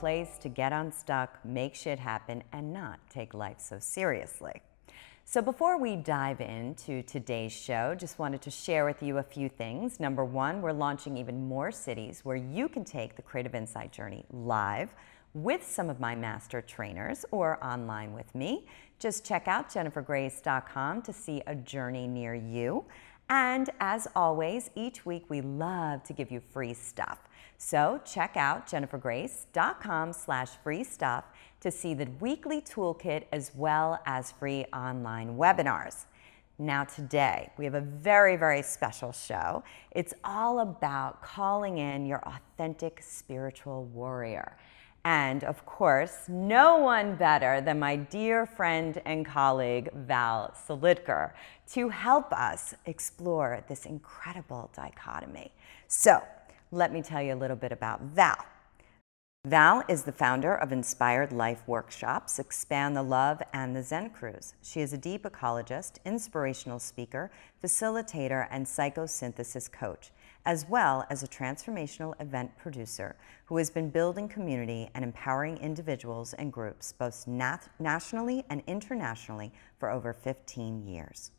place to get unstuck, make shit happen, and not take life so seriously. So before we dive into today's show, just wanted to share with you a few things. Number one, we're launching even more cities where you can take the Creative Insight journey live with some of my master trainers or online with me. Just check out jennifergrace.com to see a journey near you. And as always, each week we love to give you free stuff. So check out jennifergrace.com/free stuff to see the weekly toolkit as well as free online webinars. Now today, we have a very, very special show. It's all about calling in your authentic spiritual warrior. And of course, no one better than my dear friend and colleague, Val Solidker, to help us explore this incredible dichotomy. So let me tell you a little bit about Val. Val is the founder of Inspired Life Workshops, Expand the Love, and the Zen Cruise. She is a deep ecologist, inspirational speaker, facilitator, and psychosynthesis coach, as well as a transformational event producer who has been building community and empowering individuals and groups both nationally and internationally for over 15 years.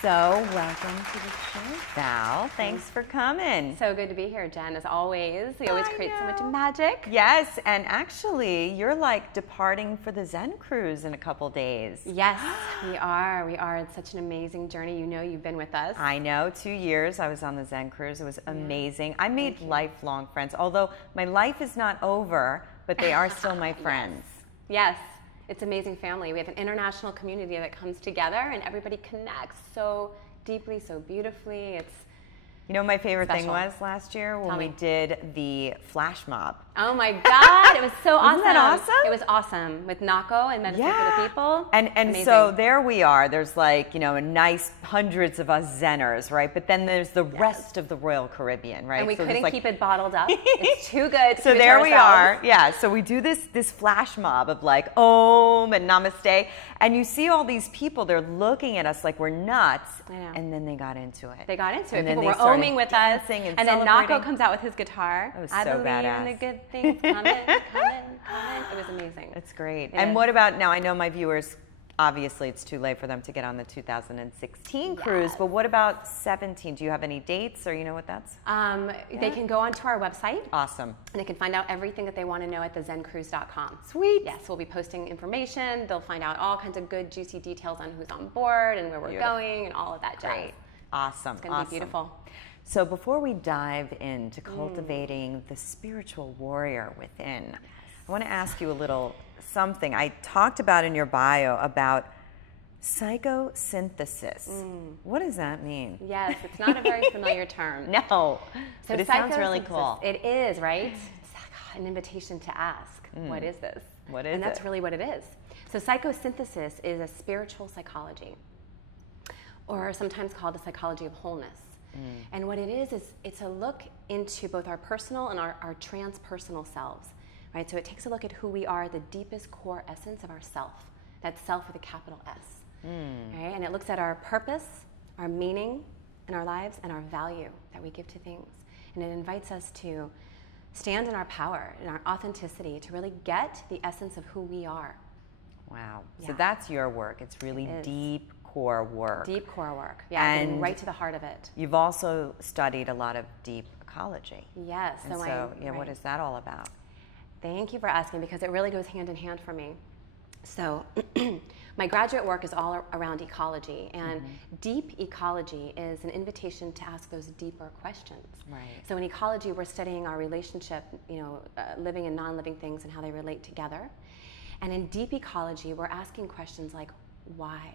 So, welcome to the show, Val. Thanks for coming. So good to be here, Jen. As always, you always create so much magic. Yes, and actually, you're like departing for the Zen Cruise in a couple days. Yes, we are. We are. It's such an amazing journey. You know, you've been with us. I know. 2 years I was on the Zen Cruise. It was amazing. I made lifelong friends, although my life is not over, but they are still my friends. Yes. It's amazing family. We have an international community that comes together and everybody connects so deeply, so beautifully. It's You know what my favorite thing was last year? When we did the flash mob. Oh my God, it was so awesome. Isn't that awesome? It was awesome with Nako and Medicine for the People. And so there we are. There's like, you know, a nice hundreds of us Zenners, right? But then there's the rest of the Royal Caribbean, right? And we so couldn't like, keep it bottled up. It's too good to So there we are. Yeah, so we do this flash mob of like Om and Namaste. And you see all these people, they're looking at us like we're nuts. I know. And then they got into it. They got into it. And then People were started oming with us. and then celebrating. Nako comes out with his guitar. It was I so believe badass. in the good things coming, coming. It was amazing. It's great. It And is. what about, now I know my viewers, obviously it's too late for them to get on the 2016 cruise, but what about 17? Do you have any dates or you know what that's? They can go onto our website. Awesome. And they can find out everything that they want to know at thezencruise.com. Sweet. Yes, we'll be posting information. They'll find out all kinds of good, juicy details on who's on board and where we're going and all of that jazz. Great. Awesome. It's going to be beautiful. So before we dive into cultivating the spiritual warrior within, I want to ask you a little something. I talked about in your bio about psychosynthesis. What does that mean? Yes, it's not a very familiar term. No, but it sounds really cool. It is, right? It's an invitation to ask, what is this? What is And that's it? really what it is. So psychosynthesis is a spiritual psychology, or sometimes called the psychology of wholeness. And what it is it's a look into both our personal and our transpersonal selves, right? So it takes a look at who we are, the deepest core essence of our self, that self with a capital S, right? And it looks at our purpose, our meaning in our lives, and our value that we give to things. And it invites us to stand in our power, in our authenticity, to really get the essence of who we are. Wow. Yeah. So that's your work. It's really deep core work. Deep core work. Yeah, And getting right to the heart of it. You've also studied a lot of deep ecology. Yes. And what is that all about? Thank you for asking, because it really goes hand in hand for me. So my graduate work is all around ecology, and deep ecology is an invitation to ask those deeper questions. Right. So in ecology, we're studying our relationship, living and non-living things and how they relate together. And in deep ecology, we're asking questions like why,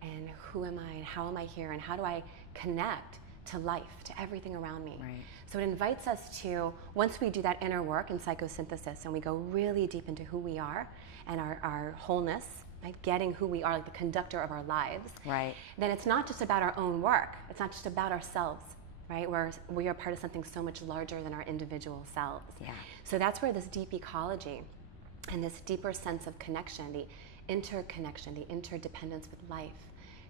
and who am I, and how am I here, and how do I connect to life, to everything around me. Right. So it invites us to, once we do that inner work in psychosynthesis and we go really deep into who we are and our wholeness, right, getting who we are, like the conductor of our lives, Right. then it's not just about our own work. It's not just about ourselves, right? We are part of something so much larger than our individual selves. Yeah. So that's where this deep ecology and this deeper sense of connection, the interconnection, the interdependence with life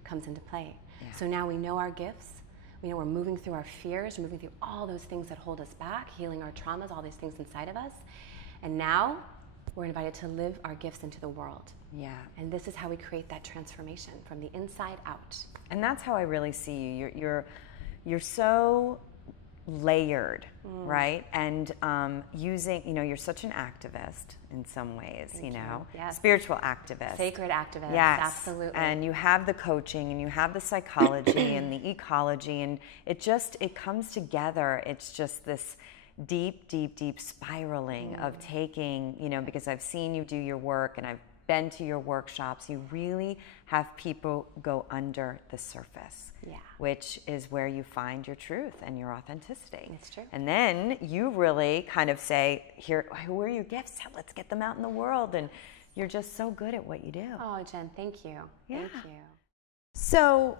comes into play. Yeah. So now we know our gifts. We know we're moving through our fears, we're moving through all those things that hold us back, healing our traumas, all these things inside of us. And now we're invited to live our gifts into the world. Yeah. And this is how we create that transformation from the inside out. And that's how I really see you. You're so layered, right? And using, you're such an activist in some ways, Thank you. Yes. Spiritual activist. Sacred activist, yes. Absolutely. And you have the coaching and you have the psychology and the ecology, and it comes together. It's just this deep, deep, deep spiraling of taking, because I've seen you do your work and I've been to your workshops. You really have people go under the surface, which is where you find your truth and your authenticity. It's true. And then you really kind of say, here, who are your gifts? Let's get them out in the world. And you're just so good at what you do. Oh, Jen, thank you. Yeah. Thank you. So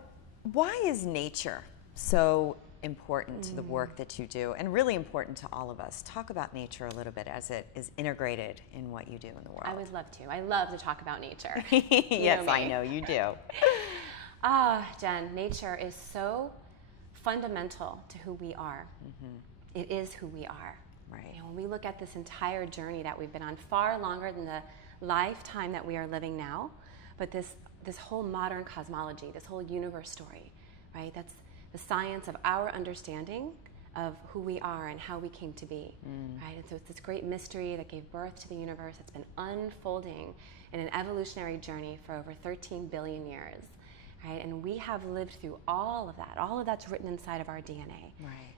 why is nature so important to the work that you do, and really important to all of us? Talk about nature a little bit as it is integrated in what you do in the world. I would love to. I love to talk about nature. Yes, I know you do. Jen, nature is so fundamental to who we are. It is who we are. Right. When we look at this entire journey that we've been on, far longer than the lifetime that we are living now, but this whole modern cosmology, this whole universe story, right? That's the science of our understanding of who we are and how we came to be, right? And so it's this great mystery that gave birth to the universe. It's been unfolding in an evolutionary journey for over 13 billion years, right? And we have lived through all of that. All of that's written inside of our DNA, right?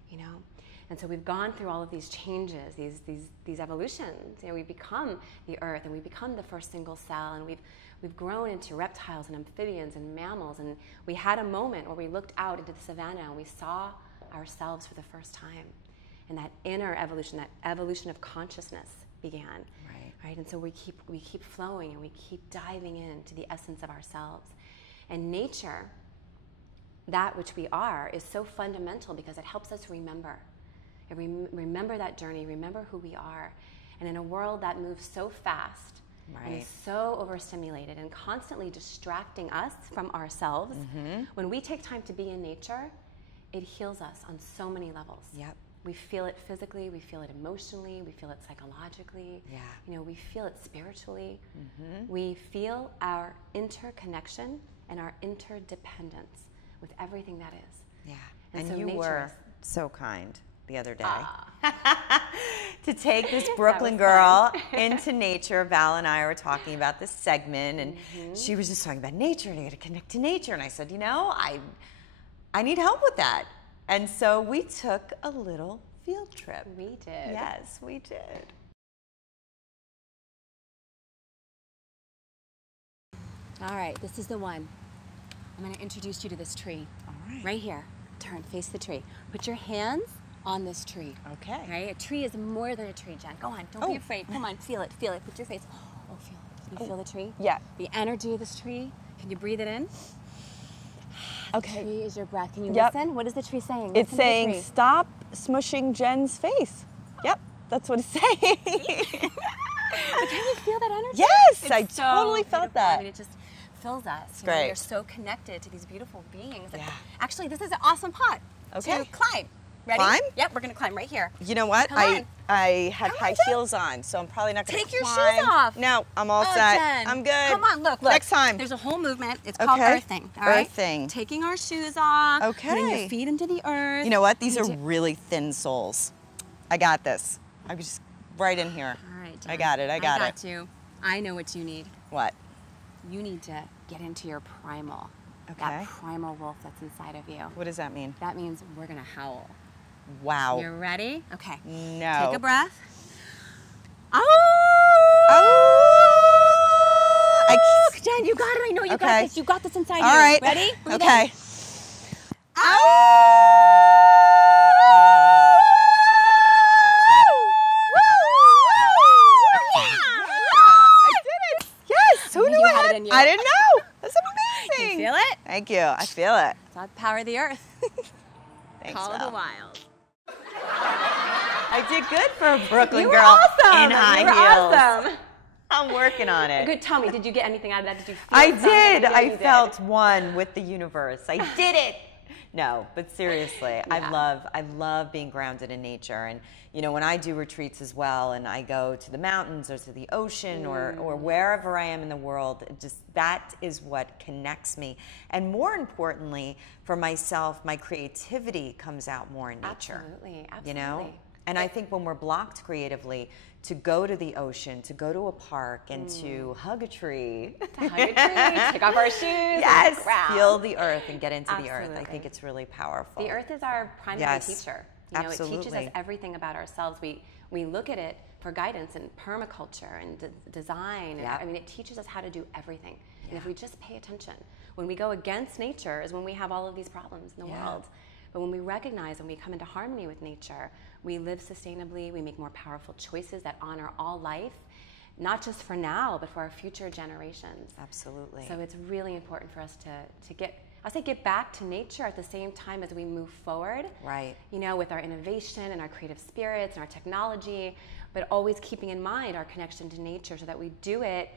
And so we've gone through all of these changes, these evolutions. We've become the earth, and we've become the first single cell, and we've grown into reptiles and amphibians and mammals, and we had a moment where we looked out into the savannah and we saw ourselves for the first time, and that inner evolution, that evolution of consciousness began. Right? And so we keep flowing, and we keep diving into the essence of ourselves. And nature, that which we are, is so fundamental because it helps us remember. Remember that journey, remember who we are. And in a world that moves so fast, and is so overstimulated and constantly distracting us from ourselves, when we take time to be in nature, it heals us on so many levels. Yep. We feel it physically, we feel it emotionally, we feel it psychologically, we feel it spiritually. We feel our interconnection and our interdependence with everything that is. Yeah. And so you nature were is so kind the other day to take this Brooklyn girl into nature. Val and I were talking about this segment, and she was just talking about nature, and I got to connect to nature. And I said, I need help with that. And so we took a little field trip. We did. Yes, we did. All right, this is the one. I'm going to introduce you to this tree. All right. Right here. Turn, face the tree. Put your hands on this tree. Okay. Right? A tree is more than a tree, Jen. Go on, don't be afraid. Come on, feel it, feel it. Put your face. Oh, feel it. Can you feel the tree? Yeah. The energy of this tree. Can you breathe it in? Okay. The tree is your breath. Can you listen? What is the tree saying? It's Listen saying, stop smushing Jen's face. Yep, that's what it's saying. But can you feel that energy? Yes, It's I so totally felt beautiful. that. I mean, it just fills us. Great. You're so connected to these beautiful beings. Yeah. Actually, this is an awesome pot Okay. to climb. Ready? Climb? Yep, we're going to climb right here. You know what? Come on. I had Come on, high Jen. heels on, so I'm probably not going to Take your climb. shoes off. No, I'm all Oh, set. Jen. I'm good. Come on, look. Next time. There's a whole movement. It's called Okay. earthing. All right? Earthing. Taking our shoes off. Okay. Putting your feet into the earth. You know what? These are really thin soles. I got this. I'm just right in here. All right, Jen. I got it. I got it. you. I know what you need. What? You need to get into your primal. Okay. That primal wolf that's inside of you. What does that mean? That means we're going to howl. Wow. You ready? Okay. No. Take a breath. Oh! Jen, you got it. I know you Okay. got this. You got this inside All you. right. Ready? Breathe Okay. in. I did it. Yes. Who knew You I had had it in you. I didn't know. That's You amazing. feel it? Thank you. I feel it. It's not the power of the earth. Thanks, Call of Val. the wild. I did good for a Brooklyn You were girl awesome. in high You were heels. awesome. I'm working on it. Good. Tell me, did you get anything out of that? Did you feel I something? did. Yeah, I you did. felt one with the universe. I did it. No, but seriously, I love being grounded in nature. And you know, when I do retreats as well, and I go to the mountains or to the ocean or wherever I am in the world, that is what connects me. And more importantly, for myself, my creativity comes out more in nature. Absolutely. You know? And I think when we're blocked creatively, to go to the ocean, to go to a park, and to hug a tree. To hug a tree, take off our shoes. Yes, and feel the earth and get into the earth. I Absolutely. think it's really powerful. The earth is our primary teacher. You know, absolutely. it teaches us everything about ourselves. We look at it for guidance in permaculture and design. Yeah. I mean, it teaches us how to do everything. And if we just pay attention, when we go against nature is when we have all of these problems in the world. But when we recognize and we come into harmony with nature, we live sustainably, we make more powerful choices that honor all life, not just for now, but for our future generations. Absolutely. So it's really important for us to get back to nature at the same time as we move forward. Right. You know, with our innovation and our creative spirits and our technology, but always keeping in mind our connection to nature so that we do it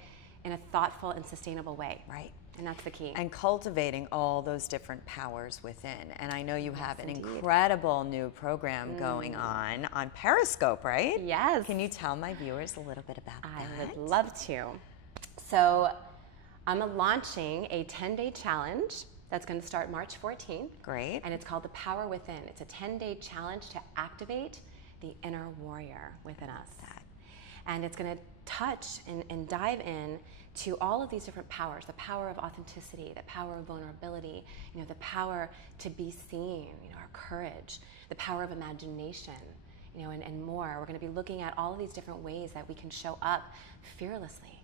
in a thoughtful and sustainable way. Right. And that's the key. And cultivating all those different powers within. And I know you have an incredible new program going on Periscope, right? Yes. Can you tell my viewers a little bit about that? I would love to. So I'm launching a 10-day challenge that's going to start March 14th. Great. And it's called The Power Within. It's a 10-day challenge to activate the inner warrior within us. And it's going to touch and dive in to all of these different powers, the power of authenticity, the power of vulnerability, you know, the power to be seen, you know, our courage, the power of imagination, you know, and more. We're going to be looking at all of these different ways that we can show up fearlessly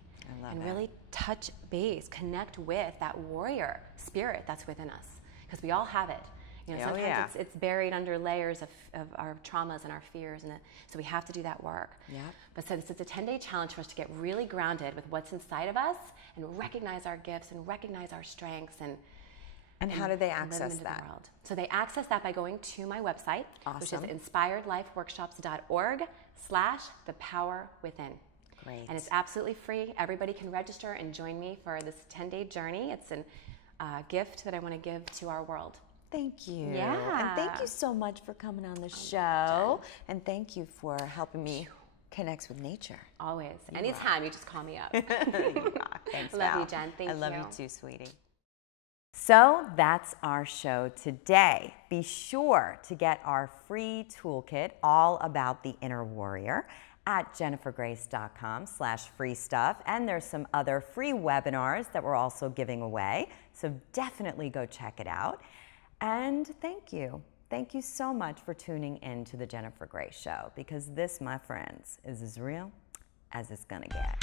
and really touch base, connect with that warrior spirit that's within us, because we all have it. You know, sometimes it's buried under layers of our traumas and our fears, and so we have to do that work. Yeah. But so this is a 10-day challenge for us to get really grounded with what's inside of us and recognize our gifts and recognize our strengths and how do they access that? The world. So they access that by going to my website, which is inspiredlifeworkshops.org/thepowerwithin. Great. And it's absolutely free. Everybody can register and join me for this 10-day journey. It's a gift that I want to give to our world. Thank you. Yeah. And thank you so much for coming on the show. And thank you for helping me connect with nature. Always. Anytime, you just call me up. Thanks, Love Val. you, Jen. Thank you. I love you too, sweetie. So that's our show today. Be sure to get our free toolkit all about the inner warrior at jennifergrace.com/free stuff. And there's some other free webinars that we're also giving away. So definitely go check it out. And thank you. Thank you so much for tuning in to the Jennifer Grace Show, because this, my friends, is as real as it's gonna get.